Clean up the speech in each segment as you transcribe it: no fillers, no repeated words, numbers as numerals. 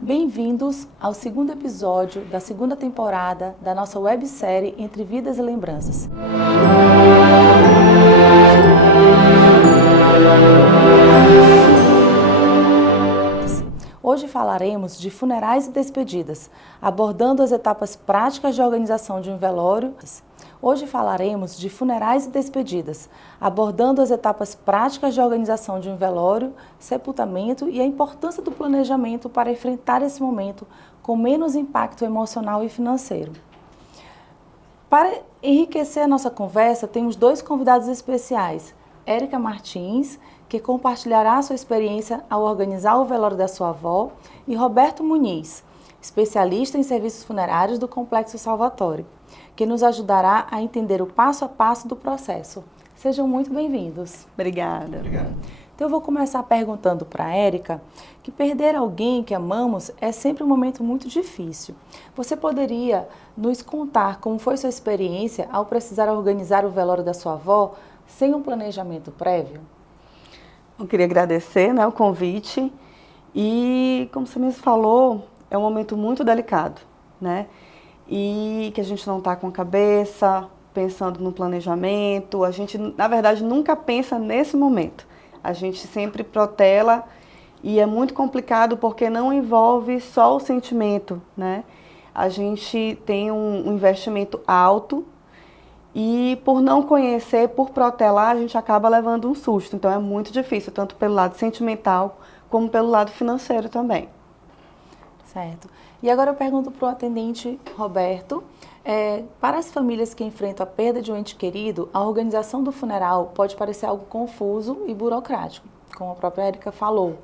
Bem-vindos ao segundo episódio da segunda temporada da nossa websérie Entre Vidas e Lembranças. Hoje falaremos de funerais e despedidas, abordando as etapas práticas de organização de um velório. Hoje falaremos de funerais e despedidas, abordando as etapas práticas de organização de um velório, sepultamento e a importância do planejamento para enfrentar esse momento com menos impacto emocional e financeiro. Para enriquecer a nossa conversa, temos dois convidados especiais, Érica Martins, que compartilhará sua experiência ao organizar o velório da sua avó, e Roberto Muniz, especialista em serviços funerários do Complexo Salvatore, que nos ajudará a entender o passo a passo do processo. Sejam muito bem-vindos. Obrigada. Obrigado. Então eu vou começar perguntando para a Érica que perder alguém que amamos é sempre um momento muito difícil. Você poderia nos contar como foi sua experiência ao precisar organizar o velório da sua avó sem um planejamento prévio? Eu queria agradecer, o convite e, como você mesmo falou, é um momento muito delicado, E que a gente não está com a cabeça pensando no planejamento, a gente, na verdade, nunca pensa nesse momento. A gente sempre protela e é muito complicado porque não envolve só o sentimento, A gente tem um investimento alto e por não conhecer, por protelar, a gente acaba levando um susto. Então é muito difícil, tanto pelo lado sentimental como pelo lado financeiro também. Certo. E agora eu pergunto para o atendente Roberto, para as famílias que enfrentam a perda de um ente querido, a organização do funeral pode parecer algo confuso e burocrático, como a própria Érica falou,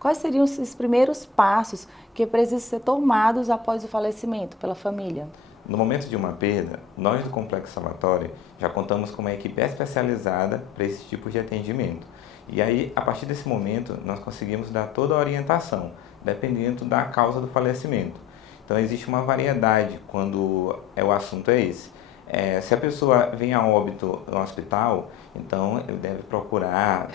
Quais seriam os primeiros passos que precisam ser tomados após o falecimento pela família? No momento de uma perda, nós do Complexo Salvatore já contamos com uma equipe especializada para esse tipo de atendimento. E aí, a partir desse momento, nós conseguimos dar toda a orientação, dependendo da causa do falecimento. Então, existe uma variedade quando o assunto é esse. Se a pessoa vem a óbito no hospital, então ele deve procurar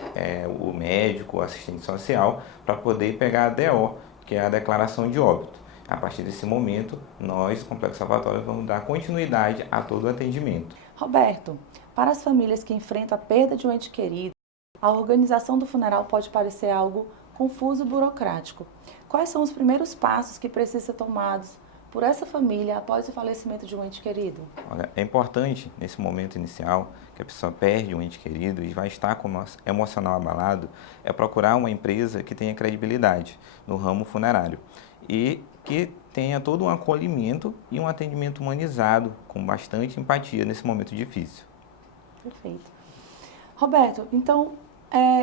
o médico, o assistente social, para poder pegar a DO, que é a declaração de óbito. A partir desse momento, nós, Complexo Salvatore, vamos dar continuidade a todo o atendimento. Roberto, para as famílias que enfrentam a perda de um ente querido, a organização do funeral pode parecer algo confuso e burocrático. Quais são os primeiros passos que precisam ser tomados por essa família após o falecimento de um ente querido? Olha, é importante, nesse momento inicial, que a pessoa perde um ente querido e vai estar com o emocional abalado, é procurar uma empresa que tenha credibilidade no ramo funerário e que tenha todo um acolhimento e um atendimento humanizado, com bastante empatia nesse momento difícil. Perfeito. Roberto, então,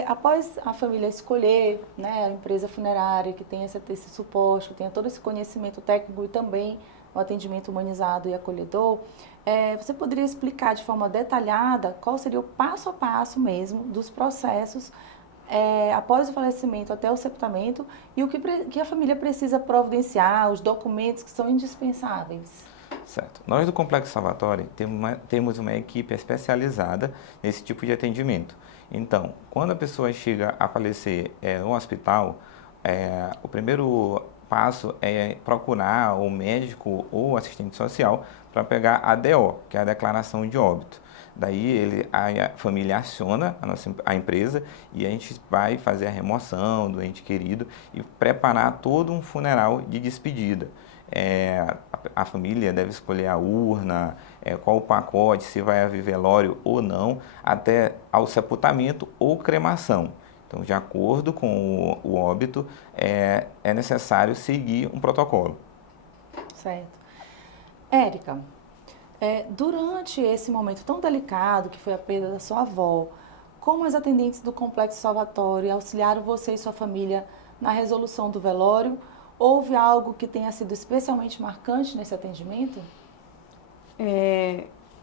após a família escolher a empresa funerária que tenha esse suporte, que tenha todo esse conhecimento técnico e também o atendimento humanizado e acolhedor, você poderia explicar de forma detalhada qual seria o passo a passo mesmo dos processos após o falecimento até o sepultamento e o que a família precisa providenciar, os documentos que são indispensáveis? Certo. Nós do Complexo Salvatore temos uma equipe especializada nesse tipo de atendimento. Então, quando a pessoa chega a falecer no hospital, o primeiro passo é procurar o médico ou o assistente social para pegar a DO, que é a declaração de óbito. Daí a família aciona a empresa e a gente vai fazer a remoção do ente querido e preparar todo um funeral de despedida. A família deve escolher a urna, qual o pacote, se vai haver velório ou não, até ao sepultamento ou cremação. Então, de acordo com o óbito, é necessário seguir um protocolo. Certo. Érica, durante esse momento tão delicado que foi a perda da sua avó, como as atendentes do Complexo Salvatore auxiliaram você e sua família na resolução do velório? Houve algo que tenha sido especialmente marcante nesse atendimento?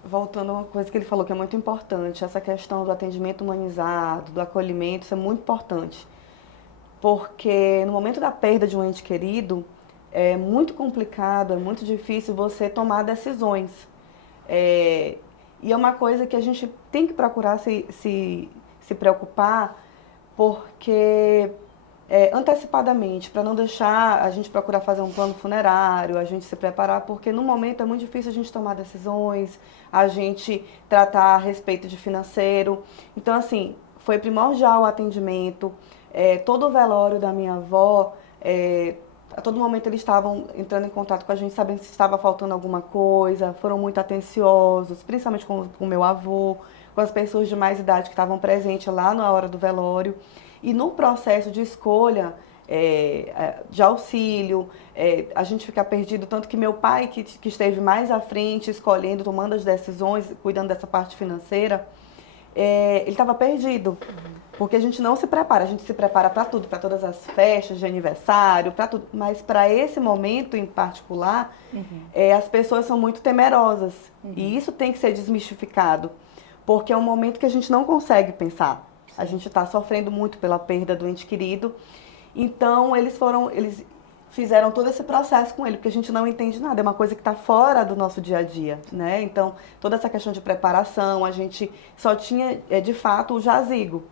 Voltando a uma coisa que ele falou que é muito importante, essa questão do atendimento humanizado, do acolhimento, isso é muito importante. Porque no momento da perda de um ente querido, é muito complicado, é muito difícil você tomar decisões. E é uma coisa que a gente tem que procurar se preocupar, porque antecipadamente, para não deixar a gente procurar fazer um plano funerário, a gente se preparar, porque no momento é muito difícil a gente tomar decisões, a gente tratar a respeito de financeiro. Então, assim, foi primordial o atendimento, todo o velório da minha avó, a todo momento eles estavam entrando em contato com a gente, sabendo se estava faltando alguma coisa, foram muito atenciosos, principalmente com o meu avô, com as pessoas de mais idade que estavam presentes lá na hora do velório. E no processo de escolha de auxílio, a gente fica perdido, tanto que meu pai, que esteve mais à frente, escolhendo, tomando as decisões, cuidando dessa parte financeira, ele estava perdido, porque a gente não se prepara, a gente se prepara para tudo, para todas as festas de aniversário, para tudo, mas para esse momento em particular, as pessoas são muito temerosas, e isso tem que ser desmistificado, porque é um momento que a gente não consegue pensar. A gente está sofrendo muito pela perda do ente querido. Então, eles fizeram todo esse processo com ele, porque a gente não entende nada. É uma coisa que está fora do nosso dia a dia, né? Então, toda essa questão de preparação, a gente só tinha, de fato, o jazigo.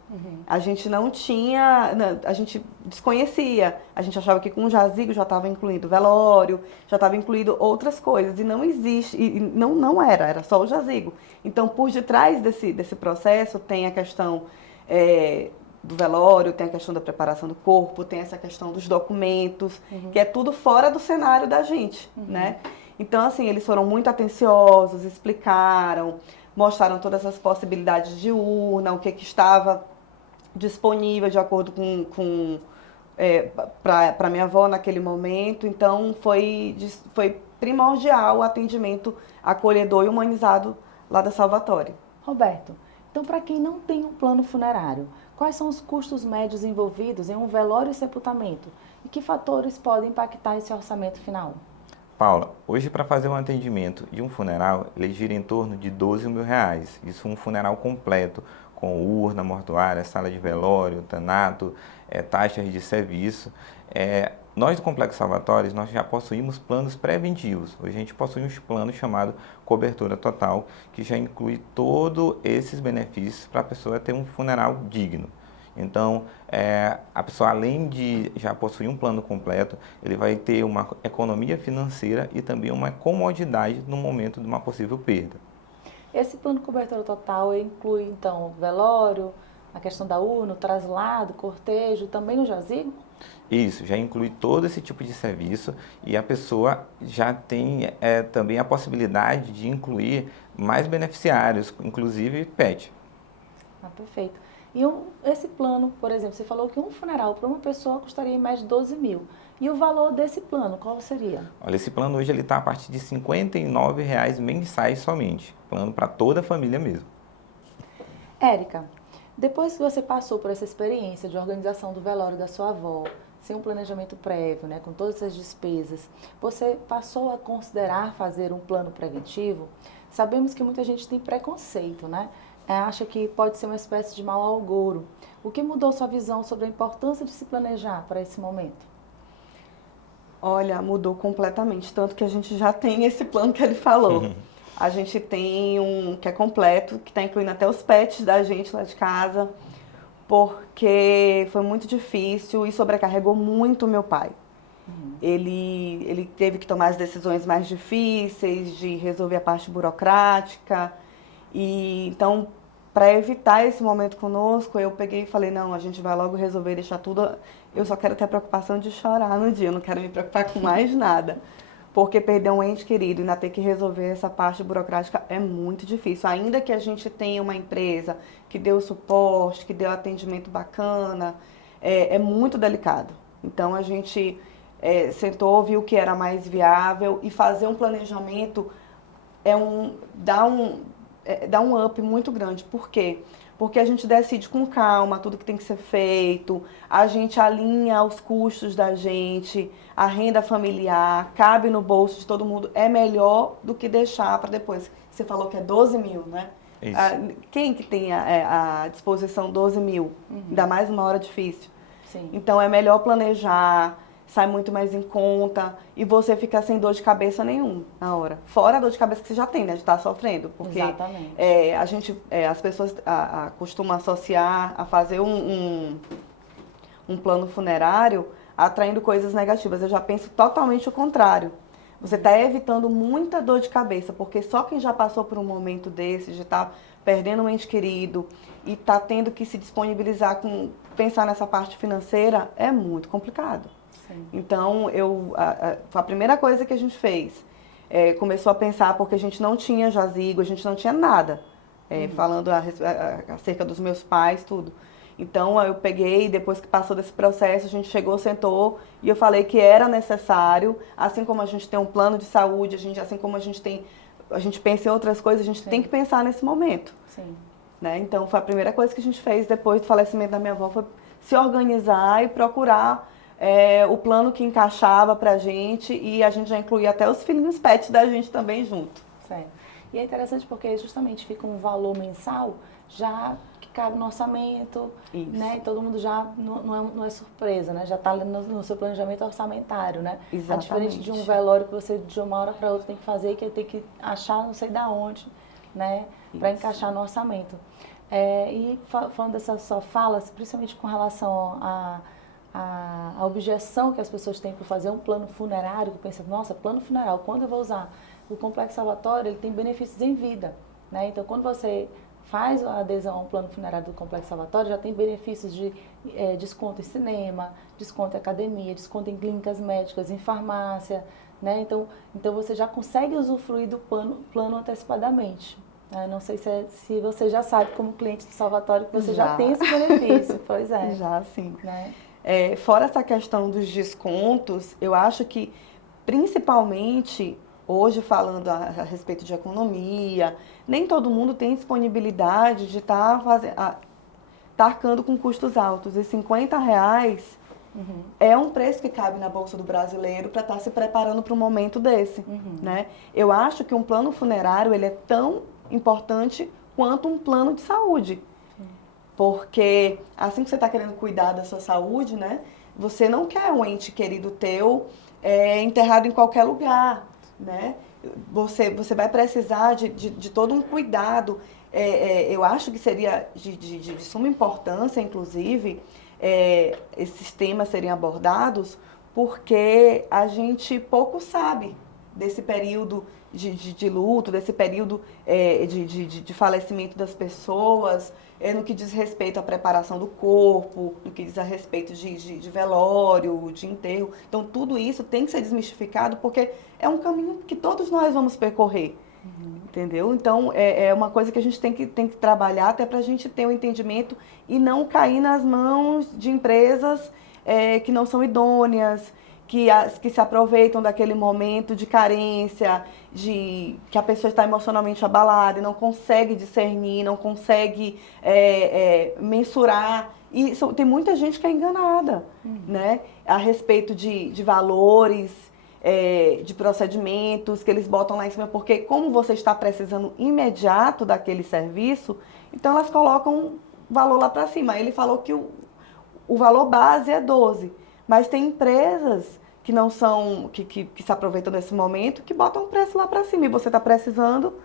A gente não tinha, a gente desconhecia. A gente achava que com o jazigo já estava incluído velório, já estava incluído outras coisas. E não existe, e não era só o jazigo. Então, por detrás desse processo, tem a questão do velório, tem a questão da preparação do corpo, tem essa questão dos documentos, que é tudo fora do cenário da gente, né? Então, assim, eles foram muito atenciosos, explicaram, mostraram todas as possibilidades de urna, o que estava disponível de acordo com para minha avó naquele momento. Então, foi primordial o atendimento acolhedor e humanizado lá da Salvatore. Roberto, então, para quem não tem um plano funerário, quais são os custos médios envolvidos em um velório e sepultamento? E que fatores podem impactar esse orçamento final? Paula, hoje para fazer um atendimento de um funeral, ele gira em torno de R$ 12.000. Isso um funeral completo, com urna, mortuária, sala de velório, tanato, taxas de serviço. Nós do Complexo Salvatore, nós já possuímos planos preventivos. Hoje a gente possui um plano chamado Cobertura Total, que já inclui todos esses benefícios para a pessoa ter um funeral digno. Então, a pessoa, além de já possuir um plano completo, ele vai ter uma economia financeira e também uma comodidade no momento de uma possível perda. Esse plano Cobertura Total inclui, então, o velório, a questão da urna, o traslado, cortejo, também o jazigo? Isso, já inclui todo esse tipo de serviço e a pessoa já tem também a possibilidade de incluir mais beneficiários, inclusive PET. Perfeito. E esse plano, por exemplo, você falou que um funeral para uma pessoa custaria mais de 12 mil. E o valor desse plano, qual seria? Olha, esse plano hoje está a partir de R$ 59,00 mensais somente. Plano para toda a família mesmo. Érica, depois que você passou por essa experiência de organização do velório da sua avó, sem um planejamento prévio, né, com todas essas despesas, você passou a considerar fazer um plano preventivo? Sabemos que muita gente tem preconceito, né? Acha que pode ser uma espécie de mau agouro. O que mudou sua visão sobre a importância de se planejar para esse momento? Olha, mudou completamente, tanto que a gente já tem esse plano que ele falou. A gente tem um que é completo, que está incluindo até os pets da gente lá de casa, porque foi muito difícil e sobrecarregou muito o meu pai. Ele teve que tomar as decisões mais difíceis, de resolver a parte burocrática. E então, para evitar esse momento conosco, eu peguei e falei, não, a gente vai logo resolver, deixar tudo. Eu só quero ter a preocupação de chorar no dia, eu não quero me preocupar com mais nada. Porque perder um ente querido e ainda ter que resolver essa parte burocrática é muito difícil. Ainda que a gente tenha uma empresa que dê o suporte, que dê o atendimento bacana, é muito delicado. Então a gente sentou, viu o que era mais viável e fazer um planejamento dá um up muito grande. Por quê? Porque a gente decide com calma tudo que tem que ser feito, a gente alinha os custos da gente, a renda familiar, cabe no bolso de todo mundo, é melhor do que deixar para depois. Você falou que é 12 mil, né? Isso. Quem que tem à disposição 12 mil? Ainda mais numa hora difícil. Sim. Então é melhor planejar, sai muito mais em conta e você fica sem dor de cabeça nenhum na hora. Fora a dor de cabeça que você já tem, né? De estar sofrendo. Porque Exatamente. as pessoas costumam associar a fazer um um plano funerário atraindo coisas negativas. Eu já penso totalmente o contrário. Você está evitando muita dor de cabeça, porque só quem já passou por um momento desse, de estar perdendo um ente querido e está tendo que se disponibilizar com pensar nessa parte financeira, é muito complicado. Sim. Então, a primeira coisa que a gente fez, começou a pensar, porque a gente não tinha jazigo, a gente não tinha nada, falando acerca dos meus pais, tudo. Então, eu peguei, depois que passou desse processo, a gente chegou, sentou, e eu falei que era necessário, assim como a gente tem um plano de saúde, assim como a gente pensa em outras coisas, a gente tem que pensar nesse momento. Sim. Né? Então, foi a primeira coisa que a gente fez depois do falecimento da minha avó, foi se organizar e procurar o plano que encaixava pra gente, e a gente já incluía até os filhinhos pets da gente também junto. Certo. E é interessante porque justamente fica um valor mensal já que cabe no orçamento, né? E todo mundo já não é surpresa, né? Já está no seu planejamento orçamentário, né? Exatamente. A diferente de um velório que você de uma hora para outra tem que fazer, que tem que achar não sei da onde, né? Para encaixar no orçamento. E falando dessa sua fala, principalmente com relação a objeção que as pessoas têm para fazer um plano funerário, que pensa, nossa, plano funeral, quando eu vou usar? O Complexo Salvatório, ele tem benefícios em vida, né? Então, quando você faz a adesão a um plano funerário do Complexo Salvatório, já tem benefícios de desconto em cinema, desconto em academia, desconto em clínicas médicas, em farmácia, né? Então você já consegue usufruir do plano antecipadamente. Não sei se você já sabe, como cliente do Salvatório, que você já tem esse benefício. Pois é. Já, sim. Né? Fora essa questão dos descontos, eu acho que, principalmente, hoje falando a respeito de economia, nem todo mundo tem disponibilidade de estar arcando com custos altos. E R$50 é um preço que cabe na bolsa do brasileiro para estar se preparando para um momento desse. Né? Eu acho que um plano funerário ele é tão importante quanto um plano de saúde. Porque assim que você está querendo cuidar da sua saúde, né, você não quer um ente querido teu enterrado em qualquer lugar. Né? Você vai precisar de todo um cuidado. Eu acho que seria de suma importância, inclusive, esses temas serem abordados, porque a gente pouco sabe desse período de luto, desse período de falecimento das pessoas, no que diz respeito à preparação do corpo, no que diz a respeito de velório, de enterro. Então, tudo isso tem que ser desmistificado, porque é um caminho que todos nós vamos percorrer. Entendeu? Então, é uma coisa que a gente tem que trabalhar até para a gente ter um entendimento e não cair nas mãos de empresas que não são idôneas, que se aproveitam daquele momento de carência, que a pessoa está emocionalmente abalada e não consegue discernir, não consegue mensurar. E tem muita gente que é enganada, né? A respeito de valores, de procedimentos que eles botam lá em cima, porque como você está precisando imediato daquele serviço, então elas colocam valor lá para cima. Ele falou que o valor base é 12, mas tem empresas que não são, que se aproveitam desse momento, que botam o preço lá para cima. E você está precisando,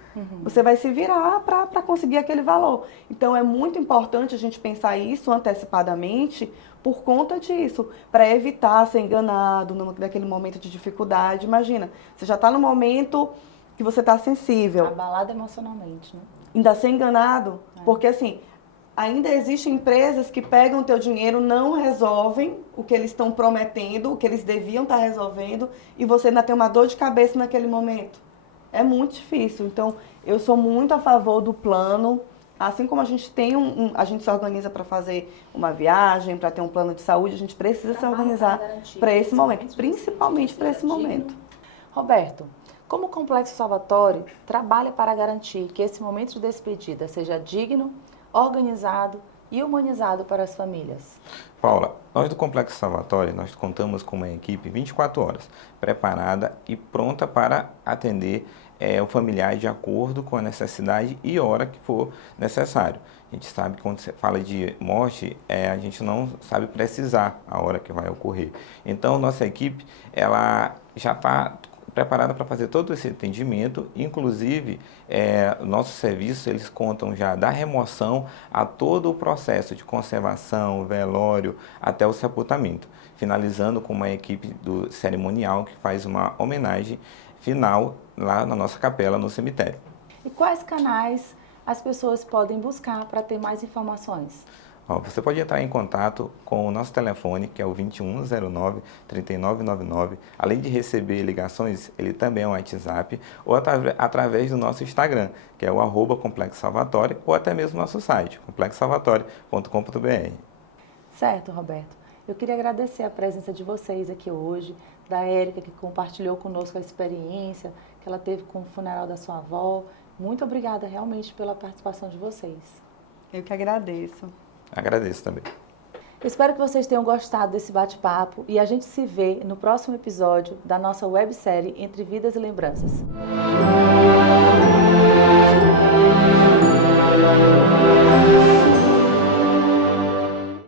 você vai se virar para conseguir aquele valor. Então, é muito importante a gente pensar isso antecipadamente por conta disso, para evitar ser enganado naquele momento de dificuldade. Imagina, você já está no momento que você está sensível. Abalado emocionalmente, né? Ainda ser enganado, porque assim, ainda existem empresas que pegam o teu dinheiro, não resolvem o que eles estão prometendo, o que eles deviam estar resolvendo, e você ainda tem uma dor de cabeça naquele momento. É muito difícil. Então, eu sou muito a favor do plano. Assim como a gente tem a gente se organiza para fazer uma viagem, para ter um plano de saúde, a gente precisa se organizar para esse momento, principalmente para esse momento. Roberto, como o Complexo Salvatório trabalha para garantir que esse momento de despedida seja digno, organizado e humanizado para as famílias? Paula, nós do Complexo Salvatório, nós contamos com uma equipe 24 horas, preparada e pronta para atender o familiar de acordo com a necessidade e hora que for necessário. A gente sabe que quando você fala de morte, a gente não sabe precisar a hora que vai ocorrer. Então, nossa equipe, ela já está preparada para fazer todo esse atendimento, inclusive nossos serviços eles contam já da remoção a todo o processo de conservação, velório, até o sepultamento, finalizando com uma equipe do cerimonial que faz uma homenagem final lá na nossa capela no cemitério. E quais canais as pessoas podem buscar para ter mais informações? Você pode entrar em contato com o nosso telefone, que é o 2109-3999. Além de receber ligações, ele também é um WhatsApp, ou através do nosso Instagram, que é o @Complexo Salvatore, ou até mesmo nosso site, complexosalvatore.com.br. Certo, Roberto. Eu queria agradecer a presença de vocês aqui hoje, da Érica, que compartilhou conosco a experiência que ela teve com o funeral da sua avó. Muito obrigada realmente pela participação de vocês. Eu que agradeço. Agradeço também. Eu espero que vocês tenham gostado desse bate-papo e a gente se vê no próximo episódio da nossa websérie Entre Vidas e Lembranças.